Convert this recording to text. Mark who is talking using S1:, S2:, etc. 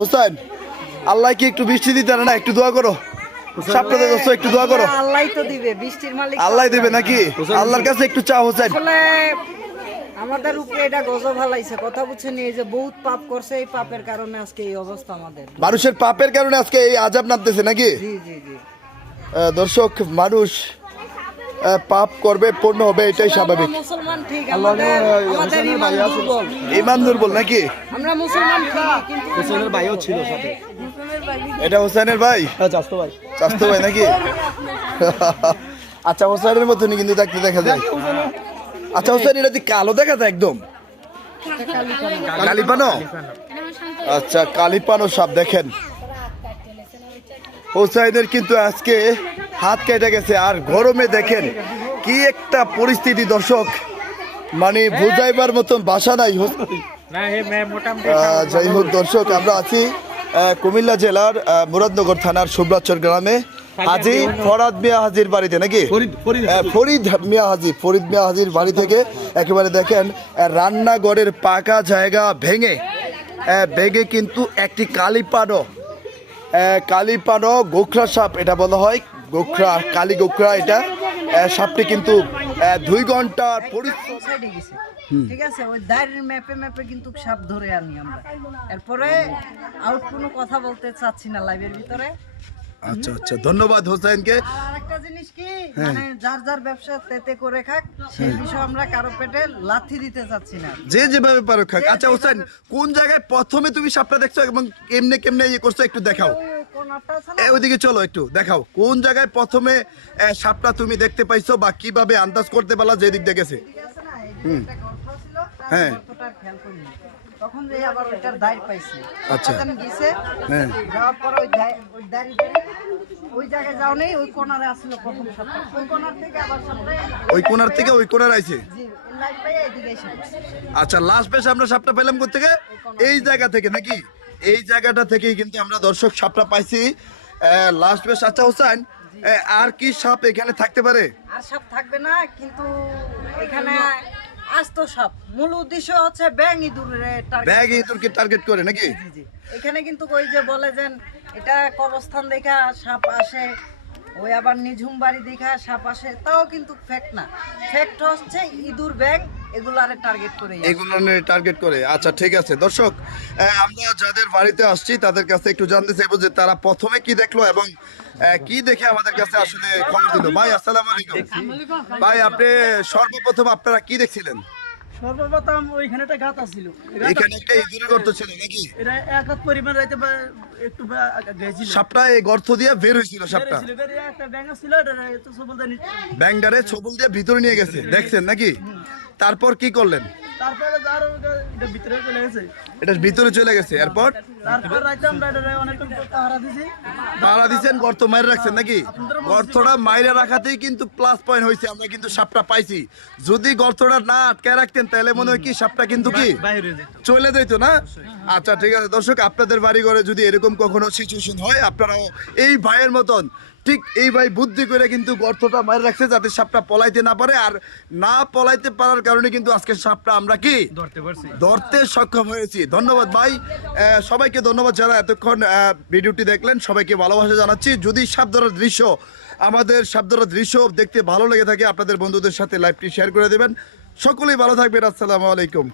S1: হোসেন আল্লাহ কি একটু বৃষ্টি দিতে না? একটু দোয়া করো। সাপটাতে দোস্ত একটু দোয়া করো।
S2: আল্লাহ তো দিবে বৃষ্টির মালিক
S1: আল্লাহ
S2: আমরা।
S1: নাকি? আল্লাহর কাছে একটু চা হোসেন।
S2: আসলে আমাদের উপরে এটা গজব হালাইছে। কথা বুঝছেন এই যে বহুত পাপ করছে এই পাপের কারণে আজকে এই অবস্থা আমাদের।
S1: মানুষের পাপের কারণে আজকে এই আজাব নামতেছে নাকি?
S2: জি জি জি।
S1: আহ, দর্শক মানুষ পাপ করবে পূর্ণ হবে এটাই স্বাভাবিক।
S2: মুসলমান ঠিক আমাদের আমাদের ইমান দুর্বল।
S1: নাকি?
S2: আমরা মুসলমান কিন্তু
S3: হোসেনের ভাইও ছিল সাথে।
S1: এটা হোসেনের ভাই?
S3: হ্যাঁ চাস্তো ভাই।
S1: নাকি? আচ্ছা হোসেনের মতনই কিন্তু দেখতে দেখা যায়। আচ্ছা হোসেন এটা কি কালো দেখা যায় একদম? কালিপানো আচ্ছা কালিপানো সাপ দেখেন। হোসাইনের কিন্তু আজকে হাত কেটে গেছে। আর গরমে দেখেন কি একটা পরিস্থিতি দর্শক। মানে বুঝাইবার মতন বাসা নাই। যাই হোক দর্শক আমরা আছি কুমিল্লা জেলার মুরাদনগর থানার সুব্রাচর গ্রামে। হাজি ফরাদ মিয়া হাজির বাড়িতে নাকি?
S3: ফরিদ- ফরিদ
S1: আহ, ফরিদ মিয়া হাজি ফরিদ মিয়া হাজির বাড়ি থেকে একেবারে দেখেন রান্নাঘরের পাকা জায়গা ভেঙে ভেঙে কিন্তু একটি কালিপানো আহ, কালিপানো গোখরা সাপ এটা বলা হয়। গোখরা কালী গোখরা এটা। সাপটি কিন্তু দুই ঘণ্টার পরিশ্রম
S2: ঠিক আছে? ওই দায়ের ম্যাপে ম্যাপে কিন্তু সাপ ধরে আনি আমরা। এরপরে আউট কোনো কথা বলতে চাচ্ছি না লাইভের ভিতরে।
S1: আচ্ছা আচ্ছা। ধন্যবাদ হোসেনকে
S2: আর একটা জিনিস কি? মানে যার যার ব্যবসা তেতে করে খাক সেই বিষয়ে আমরা কারও পেটে লাথি দিতে চাচ্ছি না।
S1: যে যেভাবে পারো খাক। আচ্ছা হোসেন কোন জায়গায় প্রথমে তুমি সাপটা দেখছ এবং কেমনে কেমনে ইয়ে করছ একটু দেখাও। ওইদিকে চলো একটু দেখাও কোন জায়গায় প্রথমে সাপটা তুমি দেখতে পাইছো বা কীভাবে আন্দাজ করতে পারলা যে দিক দিয়ে গেছে হ্যাঁ।
S2: তখন যে আবার ওইটার পাইছি।
S1: আচ্ছা।
S2: গেছে
S1: হ্যাঁ।
S2: যাওয়ার পরে ওই দায় ওই জায়গায় যাও নেই ওই কোনারে আসলো প্রথম সপ্তাহ ওই কোনার থেকে আবার সপ্তাহে
S1: ওই কোনার থেকে ওই কোনার আইছে। আচ্ছা লাস্ট বেশ আমরা সাপটা পেলাম থেকে এই জায়গা থেকে নাকি? এই জায়গাটা থেকেই কিন্তু আমরা দর্শক সাপটা পাইছি। লাস্ট বেশ আচ্ছা হোসেন আর কি সাপ এখানে থাকতে পারে?
S2: আর সাপ থাকবে না কিন্তু এখানে আসতো সাপ। মূল উদ্দেশ্য হচ্ছে ব্যাং target
S1: ব্যাগ ইঁদুরকে টার্গেট করে নাকি।
S2: এখানে কিন্তু ওই যে বলে যেন এটা কবস্থান দেখা সাপ আসে। ওই আবার নিঝুম বাড়ি দেখা সাপ আসে। তাও কিন্তু ফ্যাক্ট না। ফ্যাক্ট হচ্ছে ইঁদুর ব্যাং এগুলারে টার্গেট করে
S1: এগুলো টার্গেট করে। আচ্ছা ঠিক আছে। দর্শক আহ, আমরা যাদের বাড়িতে আসছি তাদের কাছে একটু জানতে চাইব যে তারা প্রথমে কি দেখল এবং আহ, কি দেখে আমাদের কাছে আসলে খবর দিল। ভাই আসসালামু আলাইকুম। ভাই আপনি সর্বপ্রথম আপনারা কি দেখছিলেন?
S3: সর্বপ্রথম ওইখানে একটা গাত ছিল
S1: এখানে একটা ইঁদুরের গর্ত ছিল নাকি?
S3: এটা এক হাত পরিমাণ রাইতে একটু গেছিল।
S1: সাপটা এই গর্ত দিয়ে বের হয়েছিল সাপটা।
S3: একটা ব্যাঙ ছিল এটা সবল দিয়ে
S1: ছবল দিয়ে ভিতরে নিয়ে গেছে দেখছেন নাকি? তারপর কি করলেন?
S3: তারপরে ভিতরে চলে গেছে।
S1: এটার ভিতরে চলে গেছে এরপর?
S3: তারপর রাইতে আমরা এটা অনেকক্ষণ পাহারা দিছি।
S1: পাড়া দিচ্ছেন গর্ত মাইরে রাখছেন নাকি? গর্তটা মাইরে রাখাতেই কিন্তু প্লাস পয়েন্ট হয়েছে আমরা কিন্তু সাপটা পাইছি। যদি গর্তটা না আটকে রাখতেন তাহলে মনে হয় কি সাপটা কিন্তু কি?
S3: যেত।
S1: চলে যাইতো না? আচ্ছা ঠিক আছে। দর্শক আপনাদের বাড়ি ঘরে যদি এরকম কখনো সিচুয়েশন হয় আপনারাও এই ভাইয়ের মতন ঠিক এই ভাই বুদ্ধি করে কিন্তু গর্তটা মারে রাখছে যাতে সাপটা পলাইতে না পারে আর না পলাইতে পারার কারণে কিন্তু আজকে সাপটা আমরা কি
S3: ধরতে পারছি।
S1: ধরতে সক্ষম হয়েছি। ধন্যবাদ ভাই। আহ, সবাইকে ধন্যবাদ যারা এতক্ষণ ভিডিওটি দেখলেন। সবাইকে ভালোবাসা জানাচ্ছি। যদি সাপ ধরার দৃশ্য আমাদের সাপ ধরার দৃশ্য দেখতে ভালো লেগে থাকে আপনাদের বন্ধুদের সাথে লাইভটি শেয়ার করে দেবেন। সকলেই ভালো থাকবেন। আসসালামু আলাইকুম।